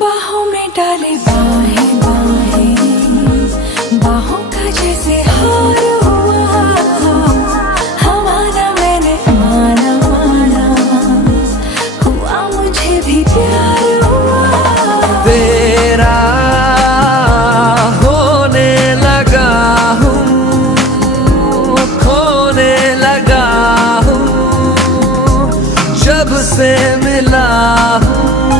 बाहों में डाले बाहें बाहें, बाहों का जैसे हार हुआ, हमारा मैंने माना माना, हुआ मुझे भी प्यार हुआ। तेरा होने लगा हूँ, खोने लगा हूँ, जब से मिला हूँ